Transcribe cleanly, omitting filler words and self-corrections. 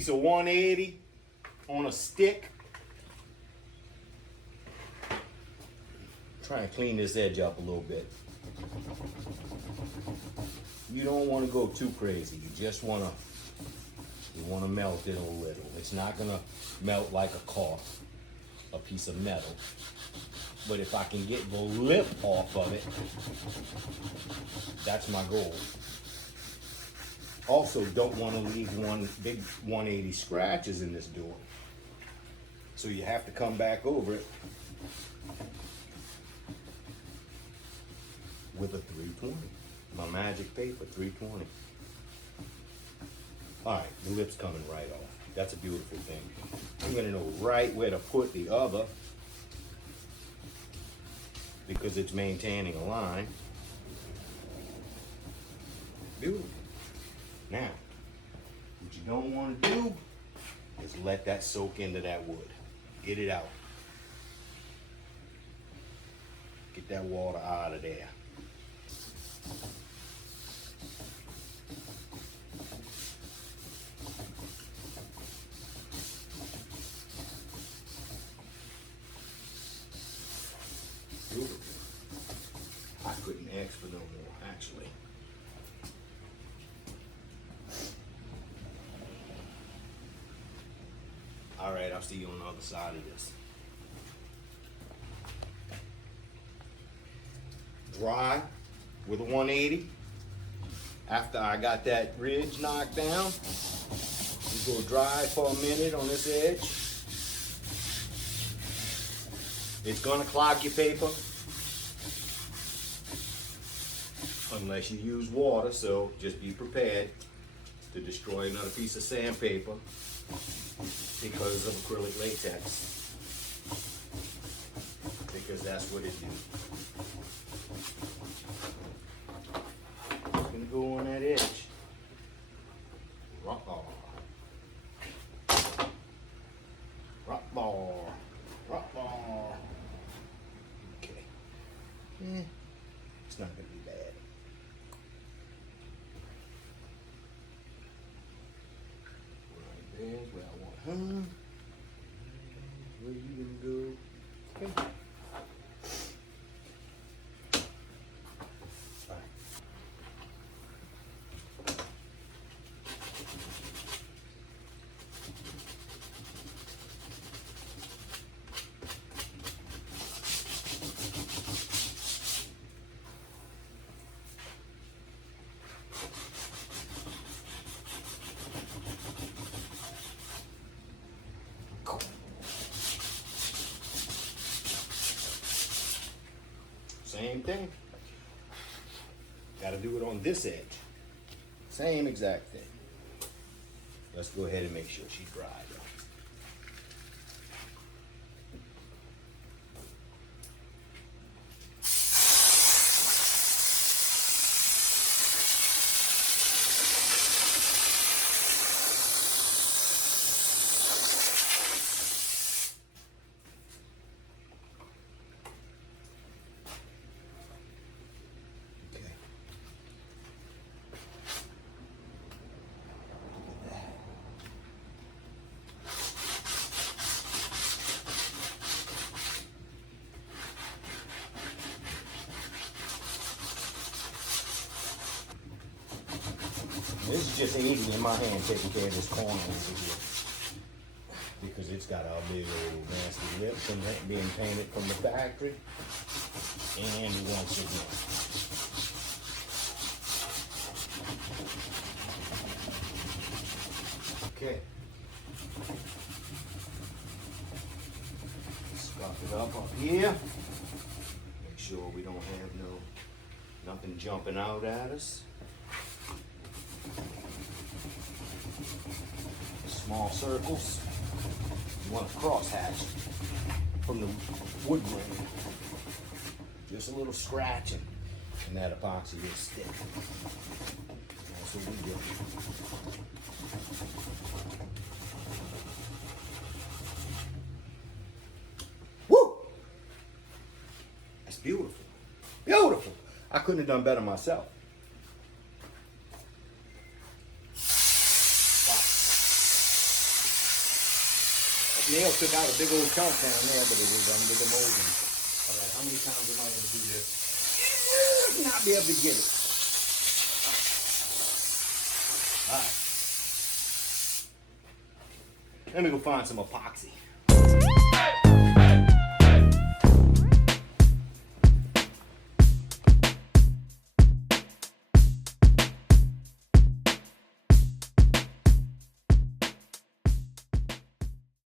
piece of 180 on a stick. Try and clean this edge up a little bit. You don't want to go too crazy. You just want to melt it a little. It's not going to melt like a piece of metal. But if I can get the lip off of it, that's my goal. Also, don't want to leave one big 180 scratches in this door. So you have to come back over it with a 320. My magic paper, 320. All right, the lip's coming right off. That's a beautiful thing. I'm gonna know right where to put the other because it's maintaining a line. Beautiful. Now, what you don't want to do is let that soak into that wood. Get it out. Get that water out of there. Beautiful. I couldn't ask for no more, actually. All right, I'll see you on the other side of this. Dry with a 180. After I got that ridge knocked down, we go dry for a minute on this edge. It's gonna clog your paper unless you use water, so just be prepared to destroy another piece of sandpaper because of acrylic latex, because that's what it do. It's gonna go on that edge. Rock ball. Rock ball. Rock ball. Okay. It's not gonna be bad. Right there's where I want her. Where you gonna go? Okay. Same thing. Got to do it on this edge. Same exact thing. Let's go ahead and make sure she's dry though. This is just 80 in my hand taking care of this corner over here. Because it's got a big old nasty lip from that being painted from the factory. And once again. Okay. Scuff it up here. Make sure we don't have nothing jumping out at us. Small circles. You want to cross-hatch from the wood grain. Just a little scratching, and that epoxy will stick. That's what we do. Woo! That's beautiful. Beautiful. I couldn't have done better myself. nail took out a big old chunk down there, but it is under the molding. All right, how many times am I going to do this? Not be able to get it. All right. Let me go find some epoxy.